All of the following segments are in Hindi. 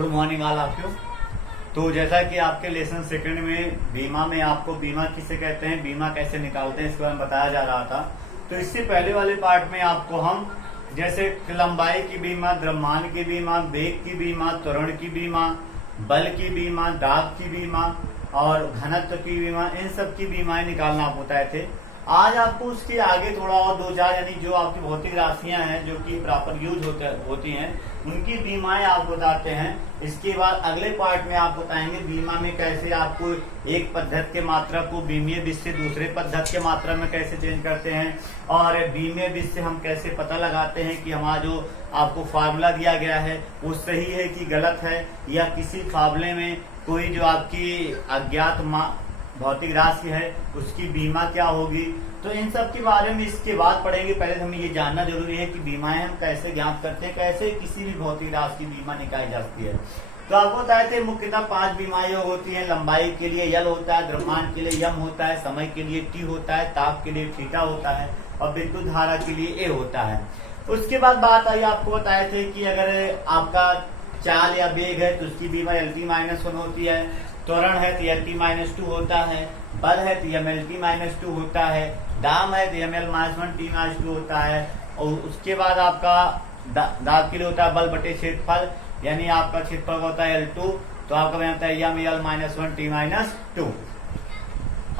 Good morning all of you. तो जैसा कि आपके लेसन सेकंड में बीमा में आपको बीमा किसे कहते हैं, बीमा कैसे निकालते हैं, इसके बारे में बताया जा रहा था। तो इससे पहले वाले पार्ट में आपको हम जैसे लंबाई की बीमा, द्रव्यमान की बीमा, वेग की बीमा, त्वरण की बीमा, बल की बीमा, दाब की बीमा और घनत्व की बीमा, इन सब की बीमाएं निकालना आप बताए थे। आज आपको उसके आगे थोड़ा और दो चार यानी जो आपकी भौतिक राशियां हैं जो कि प्रॉपर यूज होती हैं उनकी बीमाएं आप बताते हैं। इसके बाद अगले पार्ट में आप बताएंगे बीमा में कैसे आपको एक पद्धति के मात्रा को बीमीय बीज से दूसरे पद्धति के मात्रा में कैसे चेंज करते हैं और बीमीय बीज से हम कैसे पता लगाते हैं कि हमारा जो आपको फार्मूला दिया गया है वो सही है कि गलत है, या किसी फार्मूले में कोई जो आपकी अज्ञात भौतिक राशि है उसकी बीमा क्या होगी। तो इन सब के बारे में इसके बाद पढ़ेंगे। पहले हमें ये जानना जरूरी है कि बीमाएं हम कैसे ज्ञात करते हैं, कैसे किसी भी भौतिक राशि की बीमा निकाली जा सकती है। तो आपको बताए थे मुख्यतः 5 बीमाएं होती हैं। लंबाई के लिए यल होता है, द्रव्यमान के लिए यम होता है, समय के लिए टी होता है, ताप के लिए थीटा होता है और विद्युत धारा के लिए ए होता है। उसके बाद बात आई, आपको बताए थे कि अगर आपका चाल या वेग है तो उसकी बीमा LT-1 होती है, त्वरण है तो LT-2 होता है, बल है तो MLT-2 होता है, दाम है तो ML-1T-2 होता है और उसके बाद आपका दाब के लिए होता है बल बटे क्षेत्रफल, यानी आपका क्षेत्रफल होता है L2 तो आपका बनता है ML-1T-2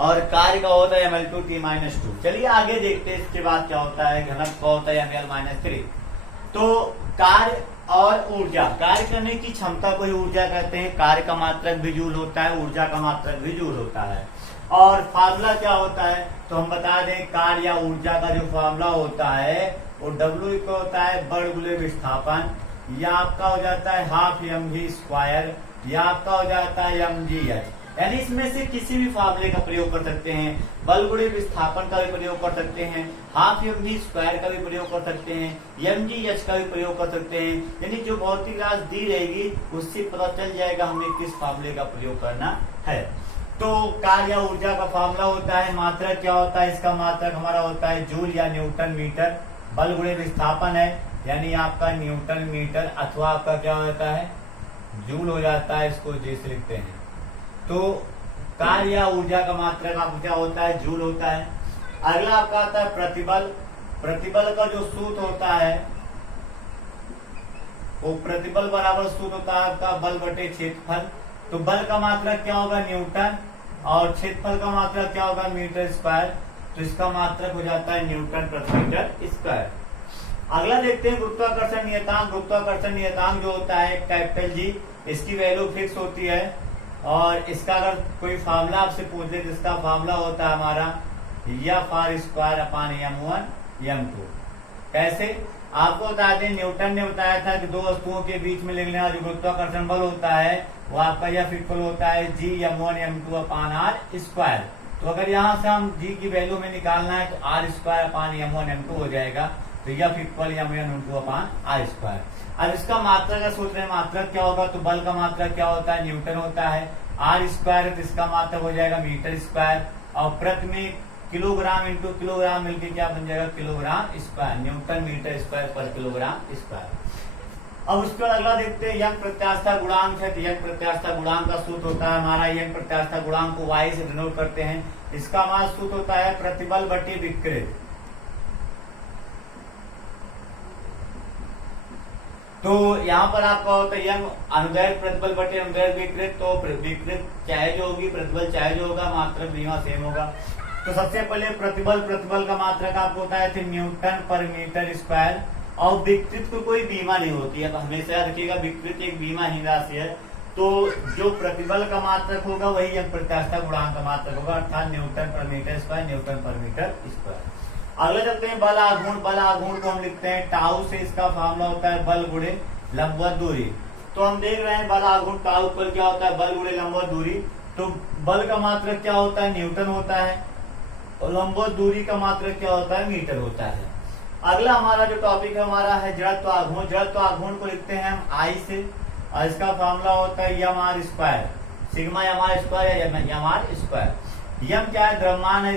और कार्य का होता है ML2T-2। चलिए आगे देखते हैं इसके बाद क्या होता है। घनत्व का होता है ML-3। तो कार्य और ऊर्जा, कार्य करने की क्षमता को ही ऊर्जा कहते हैं। कार्य का मात्रक भी जूल होता है, ऊर्जा का मात्रक भी जूल होता है। और फार्मूला क्या होता है तो हम बता दें, कार्य या ऊर्जा का जो फार्मूला होता है वो W का होता है बल गुणे विस्थापन, या आपका हो जाता है हाफ mv², या आपका हो जाता है mgh। यानी इसमें से किसी भी फार्मूले का प्रयोग कर सकते हैं। बल गुणे विस्थापन का भी प्रयोग कर सकते हैं, हाफ mv² का भी प्रयोग कर सकते हैं, mgh का भी प्रयोग कर सकते हैं। यानी जो भौतिक राशि दी रहेगी उससे पता चल जाएगा हमें किस फार्मूले का प्रयोग करना है। तो कार्य या ऊर्जा का फार्मूला होता है, मात्रक क्या होता है, इसका मात्रक हमारा होता है जूल या न्यूटन मीटर। बल गुणे विस्थापन है यानी आपका न्यूटन मीटर अथवा आपका क्या होता है जूल हो जाता है, इसको जैसे लिखते हैं। तो कार्य या ऊर्जा का मात्रक आपका क्या होता है, जूल होता है। अगला आपका आता है प्रतिबल। प्रतिबल का जो सूत्र होता है वो प्रतिबल बराबर सूत्र होता है आपका बल बटे क्षेत्रफल। तो बल का मात्रक क्या होगा न्यूटन और क्षेत्रफल का मात्रक क्या होगा मीटर स्क्वायर। तो इसका मात्रक हो जाता है न्यूटन प्रति मीटर स्क्वायर। अगला देखते हैं गुरुत्वाकर्षण नियतांक। गुरुत्वाकर्षण नियतांक जो होता है कैपिटल जी, इसकी वैल्यू फिक्स होती है और इसका अगर कोई फार्मूला आपसे पूछ दे तो इसका फार्मूला होता है हमारा F(r²/m1/m2। कैसे आपको बता दें, न्यूटन ने बताया था कि दो वस्तुओं के बीच में लिखने वाला जो गुरुत्वाकर्षण बल होता है वो आपका यह इक्वल होता है G(m1m2/r²। तो अगर यहाँ से हम G की वैल्यू में निकालना है तो r²/m1m2 हो जाएगा। तो यह इक्वल m1m2/r²। अब इसका मात्रक का सोच रहे हैं, मात्रक क्या होगा तो बल का मात्रक क्या होता है न्यूटन होता है, r² है तो इसका मात्रक हो जाएगा मीटर स्क्वायर और प्रति में किलोग्राम इंटू किलोग्राम मिलकर क्या बन जाएगा kilogram square, newton metre square पर किलोग्राम स्क्वायर। अब उसके बाद अगला देखते हैं यंग प्रत्यास्थता गुणांक है। तो यंग प्रत्यास्थता गुणांक का सूत्र होता है हमारा, यंग प्रत्यास्थता गुणांक को y से डिनोट करते हैं। इसका हमारा सूत्र होता है प्रतिबल बटे विकृत। तो यहाँ पर आपका होता है यंग अनुदैर्घ्य प्रतिबल बटे अनुदैर्घ्य विकृत। तो विकृत चाहे जो होगी, प्रतिबल चाहे जो होगा, मात्रक बीमा सेम होगा। तो सबसे पहले प्रतिबल का मात्रक आपको होता है न्यूटन पर मीटर स्क्वायर और विकृत को कोई बीमा नहीं होती है। तो हमेशा याद रखिएगा विकृत एक बीमाहीन राशि है। तो जो प्रतिबल का मात्रक होगा वही यंग प्रत्यास्थता गुणांक का मात्रक होगा, अर्थात न्यूटन पर मीटर स्क्वायर, न्यूटन पर मीटर स्क्वायर। अगले चलते हैं बल आघूर्ण। बल आघूर्ण को हम लिखते हैं टाउ से, इसका फार्मूला होता है बल गुणे लंबवत दूरी। तो हम देख रहे हैं बल आघूर्ण टाउ पर क्या होता है बल गुणे लंबवत दूरी। तो बल का मात्रक क्या होता है न्यूटन होता है और लंबवत दूरी का मात्रक क्या होता है मीटर होता है। अगला हमारा जो टॉपिक है हमारा है जड़त्व आघूर्ण। जड़त्व आघूर्ण को लिखते हैं हम I से और इसका फार्मूला होता है m r square, sigma m r square या m r स्क्वायर। यम क्या है द्रव्यमान है,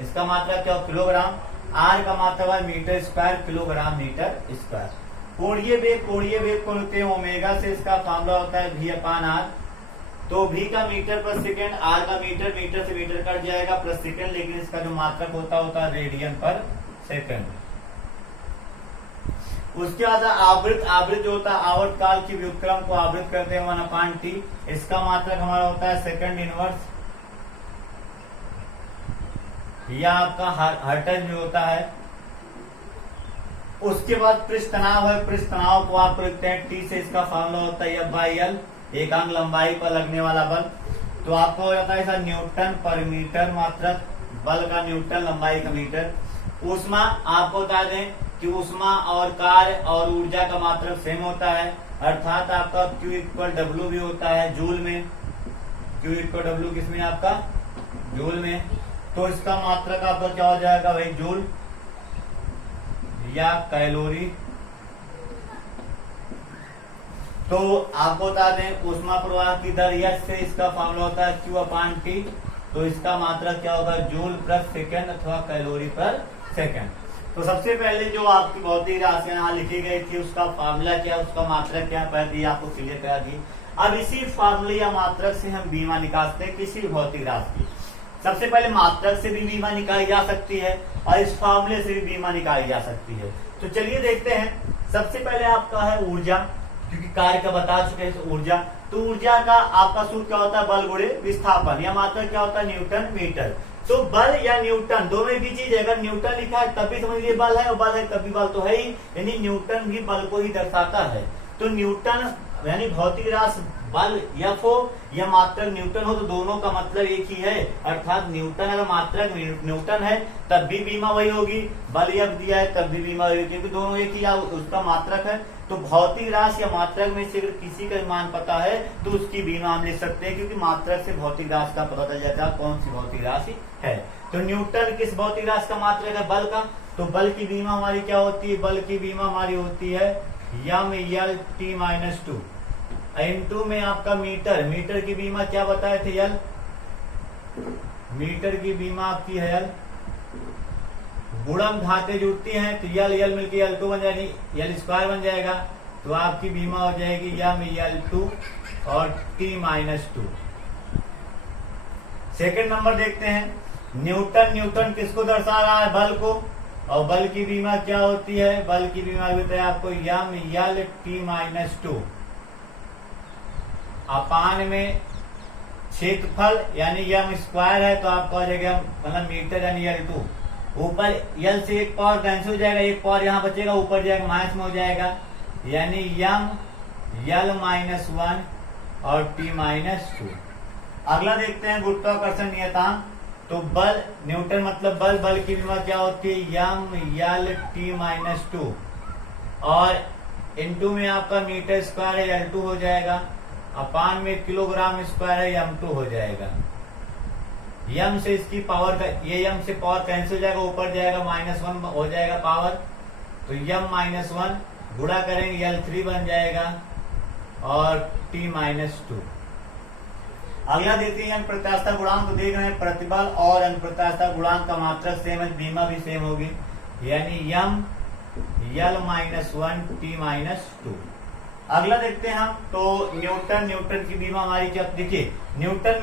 इसका मात्रा क्या किलोग्राम, आर का मात्रा है metre square, kilogram metre square. कोणीय वेग को लिखते हैं ओमेगा से, इसका फार्मूला होता है V/R। तो V का मीटर पर सेकेंड, R का मीटर, मीटर से मीटर कट जाएगा प्रति सेकेंड, लेकिन इसका जो मात्रक होता है रेडियन पर सेकेंड। उसके बाद आवृत्त जो होता है आवर्त काल की व्युत्क्रम को आवृत्त करते हैं 1/T। इसका मात्रक हमारा होता है सेकंड इनवर्स, या आपका हर्ट्ज में होता है। उसके बाद पृष्ठ तनाव है, पृष्ठ तनाव को आप लिखते हैं T से, इसका फार्मूला होता है F/L, एकांक लंबाई पर लगने वाला बल। तो आपको हो जाता है ऐसा न्यूटन पर मीटर मात्रक, बल का न्यूटन, लंबाई का मीटर। ऊष्मा आपको बता दें कि ऊष्मा और कार्य और ऊर्जा का मात्रक सेम होता है, अर्थात आपका Q=W भी होता है जूल में। Q=W किसमें? आपका जूल में। तो इसका मात्रक आपका क्या हो जाएगा भाई? जूल या कैलोरी। तो आपको बता दें ऊष्मा प्रवाह की दर H से, इसका फार्मूला होता है Q/T। तो इसका मात्रक क्या होगा? जूल प्रति सेकंड अथवा कैलोरी पर सेकंड। तो सबसे पहले जो आपकी भौतिक राशियां यहाँ लिखी गई थी उसका फार्मूला क्या, उसका मात्रक क्या, पहले आपको क्लियर करा दी। अब इसी फार्मूले या मात्रक से हम बीमा निकालते हैं किसी भी भौतिक राशि की। सबसे पहले मात्रक से भी बीमा निकाली जा सकती है और इस फार्मूले से भी बीमा निकाली जा सकती है। तो चलिए देखते हैं। सबसे पहले आपका है ऊर्जा, क्योंकि कार्य का बता चुके हैं। तो ऊर्जा, तो ऊर्जा का आपका सूत्र क्या होता है? बल गुणे विस्थापन, या मात्रक क्या होता है? Newton metre. तो बल या न्यूटन दोनों की चीज, अगर न्यूटन लिखा है तब भी समझ लीजिए बल है, और बल है तब भी बल तो है ही, यानी न्यूटन भी बल को ही दर्शाता है। तो न्यूटन यानी भौतिक राशि बल F हो या मात्रक न्यूटन हो, तो दोनों का मतलब एक ही है। अर्थात न्यूटन, अगर मात्रक न्यूटन है तब भी बीमा वही होगी, बल F दिया है तब भी बीमा वही, क्योंकि दोनों एक ही उसका मात्रक है। तो भौतिक राशि या मात्रक में से अगर किसी का मान पता है तो उसकी बीमा हम ले सकते हैं, क्योंकि मात्रक से भौतिक राशि का पता चल जाता है कौन सी भौतिक राशि है। तो न्यूटन किस भौतिक राशि का मात्रक है? बल का। तो बल की बीमा हमारी क्या होती है? बल की बीमा हमारी होती है m/L(T-2). N2 में आपका मीटर, मीटर की बीमा क्या बताए थे? L। मीटर की बीमा आपकी है L। गुणम धाते जुड़ती हैं तो L मिलकर L2 बन जाएगी, L² बन जाएगा। तो आपकी बीमा हो जाएगी m/L2 और T-2। सेकंड नंबर देखते हैं। न्यूटन किसको दर्शा रहा है? बल को। और बल की बीमा क्या होती है? बल की बीमा बताया आपको m/L(T-2) अपान में क्षेत्रफल यानी m² है, तो आपका हो जाएगा मतलब मीटर यानी L2। ऊपर L से एक पावर कैंसिल हो जाएगा, एक पावर यहाँ बचेगा, ऊपर जाएगा माइनस में हो जाएगा, यानी m/L-1 और T-2। अगला देखते हैं गुरुत्वाकर्षण नियतांक। तो बल न्यूटन मतलब बल, बल की बीमा क्या होती है? m/L(T-2) और इनटू में आपका मीटर स्क्वायर है L2 हो जाएगा, अपान में किलोग्राम स्क्वायर है m2 हो जाएगा। यम से इसकी पावर का, ये यम से पावर कैंसिल हो जाएगा, ऊपर जाएगा -1 हो जाएगा पावर, तो m-1 गुणा करेंगे L3 बन जाएगा और T-2। अगला देखते हैं अनुप्रत्यास्थता गुणांक। तो देख रहे हैं प्रतिबल और अनुप्रत्यास्थता गुणांक का मात्रक सेम है, बीमा भी सेम होगी, यानी m/L-1 T-2। अगला देखते हैं हम। तो न्यूटन की बीमा हमारी क्या? देखिए न्यूटन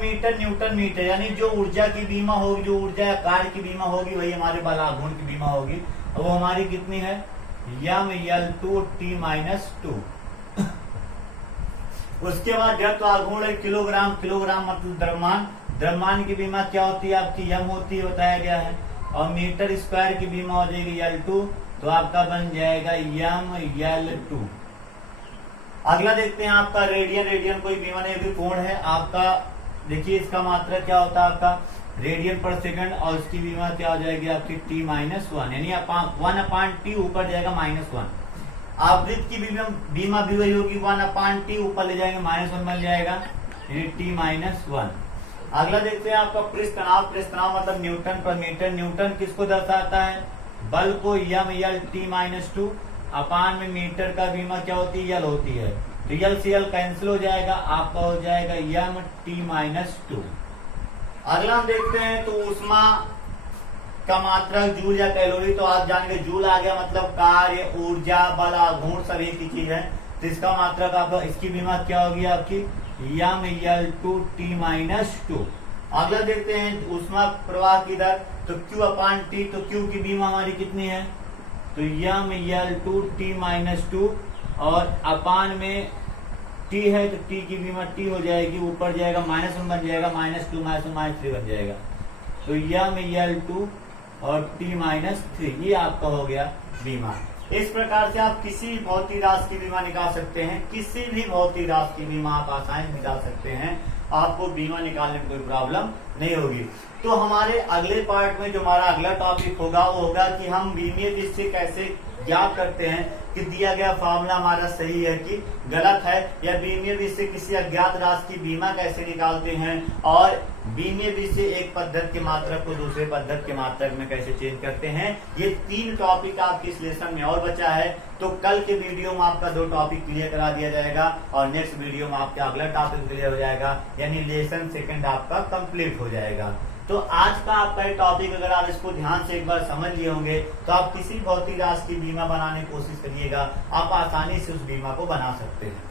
मीटर यानी जो ऊर्जा की बीमा होगी, जो ऊर्जा या कार्य की बीमा होगी वही हमारे बल आघूर्ण की बीमा होगी। वो हमारी कितनी है? m/L2 T-2। उसके बाद जब तो आघूर्ण है किलोग्राम मतलब द्रव्यमान की बीमा क्या होती है? आपकी m होती है, बताया गया है। और मीटर स्क्वायर की बीमा हो जाएगी L2, तो आपका बन जाएगा m/L2। अगला देखते हैं आपका रेडियन कोई बीमा नहीं होगी, कोण है आपका। देखिए इसका मात्रक क्या होता है? आपका रेडियन पर सेकंड, और उसकी बीमा क्या हो जाएगी? आपकी T-1 यानी 1/T ऊपर जाएगा -1। आवृत्त की बीमा भी वही होगी, 1/T ऊपर ले जाएंगे -1 बन जाएगा, T-1। अगला देखते हैं आपका पृष्ठ तनाव मतलब न्यूटन पर मीटर। न्यूटन किसको दर्शाता है? बल को m/L(T-2) अपान में मीटर का बीमा क्या होती है? L होती है। तो L से L कैंसिल हो जाएगा, आपका हो जाएगा m/T-2। अगला हम देखते हैं तो का मात्रक जूल या कैलोरी, तो आप जानेंगे जूल आ गया मतलब कार्य, ऊर्जा, बल, आघूर्ण सब एक ही चीज है। तो इसका मात्रक आपका, इसकी बीमा क्या होगी आपकी mL/T-2। अगला देखते हैं ऊष्मा प्रवाह की दर, तो Q/T, तो Q की बीमा हमारी कितनी है, तो mL/T-2 और अपान में T है तो T की बीमा T हो जाएगी, ऊपर जाएगा -1 बन जाएगा, -2 -3 बन जाएगा, तो mL/2 और T-3, ये आपका हो गया बीमा। इस प्रकार से आप किसी भी भौतिक राशि की बीमा निकाल सकते हैं, किसी भी भौतिक राशि की बीमा आप आसानी से निकाल सकते हैं, आपको बीमा निकालने में कोई प्रॉब्लम नहीं होगी। तो हमारे अगले पार्ट में जो हमारा अगला टॉपिक होगा वो होगा कि हम बीमीय विधि से कैसे ज्ञात करते हैं कि दिया गया फॉर्मूला हमारा सही है कि गलत है, या बीमीय विधि से किसी अज्ञात राशि की बीमा कैसे निकालते हैं, और बीमीय विधि से एक पद्धति के मात्रक को दूसरे पद्धति के मात्रक में कैसे चेंज करते हैं। ये 3 टॉपिक आपके इस लेसन में और बचा है, तो कल के वीडियो में आपका 2 टॉपिक क्लियर करा दिया जाएगा और नेक्स्ट वीडियो में आपका अगला टॉपिक क्लियर हो जाएगा, यानी लेसन सेकंड आपका कंप्लीट हो जाएगा। तो आज का आपका ये टॉपिक अगर आप इसको ध्यान से एक बार समझ लिए होंगे तो आप किसी भौतिक राशि की बीमा बनाने की कोशिश करिएगा, आप आसानी से उस बीमा को बना सकते हैं।